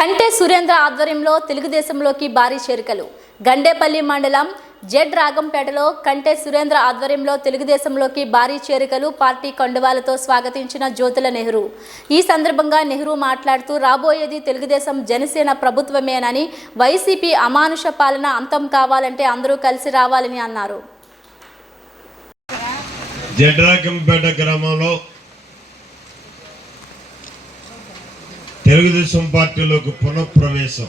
కంటే సురేంద్ర ఆధ్వర్యంలో తెలుగుదేశంలోకి భారీ చేరికలు. గండేపల్లి మండలం జెడ్ రాగంపేటలో కంటే సురేంద్ర ఆధ్వర్యంలో తెలుగుదేశంలోకి భారీ చేరికలు పార్టీ కండువాలతో స్వాగతించిన జ్యోతుల నెహ్రూ. ఈ సందర్భంగా నెహ్రూ మాట్లాడుతూ రాబోయేది తెలుగుదేశం జనసేన ప్రభుత్వమేనని, వైసీపీ అమానుష పాలన అంతం కావాలంటే అందరూ కలిసి రావాలని అన్నారు. జెడ్ రాగంపేట గ్రామంలో తెలుగుదేశం పార్టీలోకి పునఃప్రవేశం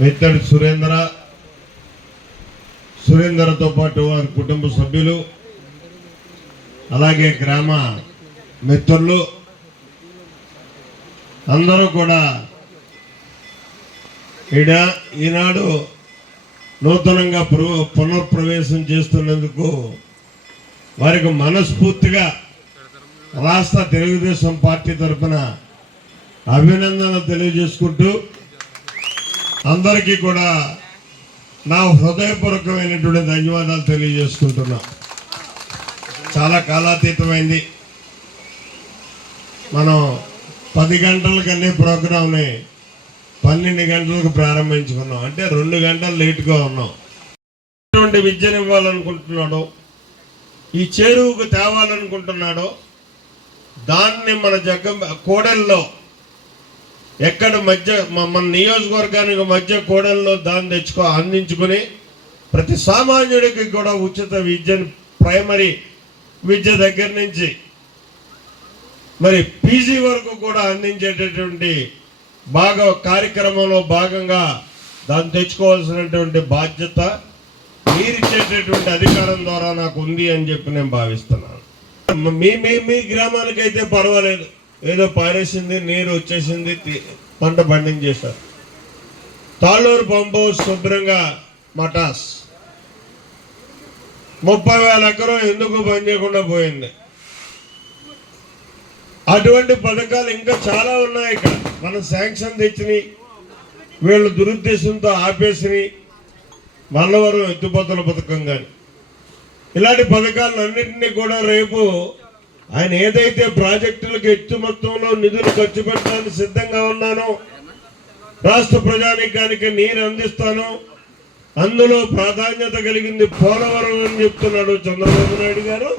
మిత్రుడు సురేంద్రతో పాటు వారి కుటుంబ సభ్యులు, అలాగే గ్రామ మిత్రులు అందరూ కూడా ఈనాడు నూతనంగా పునఃప్రవేశం చేస్తున్నందుకు వారికి మనస్ఫూర్తిగా రాష్ట్ర తెలుగుదేశం పార్టీ తరఫున అభినందనలు తెలియజేసుకుంటూ అందరికీ కూడా నా హృదయపూర్వకమైనటువంటి ధన్యవాదాలు తెలియజేసుకుంటున్నా. చాలా కాలాతీతమైంది. మనం 10 గంటలకన్నీ ప్రోగ్రాంని 12 గంటలకు ప్రారంభించుకున్నాం. అంటే 2 గంటలు లేటుగా ఉన్నాం. ఎటువంటి విద్యను ఇవ్వాలనుకుంటున్నాడో, ఈ చేరువుకు తేవాలనుకుంటున్నాడో దాన్ని మన కోడెల్లో ఎక్కడ మధ్య మన నియోజకవర్గానికి మధ్య కోడెల్లో దాన్ని అందించుకొని ప్రతి సామాన్యుడికి కూడా ఉచిత విద్యను ప్రైమరీ విద్య దగ్గర నుంచి మరి పీజీ వరకు కూడా అందించేటటువంటి కార్యక్రమంలో భాగంగా దాన్ని తెచ్చుకోవాల్సినటువంటి బాధ్యత మీరిచ్చేటటువంటి అధికారం ద్వారా నాకు ఉంది అని చెప్పి నేను భావిస్తున్నాను. మీ గ్రామానికైతే పర్వాలేదు, ఏదో పారేసింది, నీరు వచ్చేసింది, పంట పండించేశారు. తాళ్ళూరు పంప్ హౌస్ శుభ్రంగా మటాస్ 30,000 ఎకరం ఎందుకు బంద్ చేయకుండా పోయింది. అటువంటి పథకాలు ఇంకా చాలా ఉన్నాయి. ఇక్కడ మనం శాంక్షన్ తెచ్చినాయి, వీళ్ళు దురుద్దేశంతో ఆపేసినాయి. మల్లవరం ఎత్తుపోతల పథకం కానీ ఇలాంటి పథకాలన్నింటినీ కూడా రేపు ఆయన ఏదైతే ప్రాజెక్టులకు ఎత్తు మొత్తంలో నిధులు ఖర్చు పెట్టడానికి సిద్ధంగా ఉన్నానో, రాష్ట్ర ప్రజానీకానికి నీరు అందిస్తాను, అందులో ప్రాధాన్యత కలిగింది పోలవరం అని చెప్తున్నాడు చంద్రబాబు నాయుడు గారు.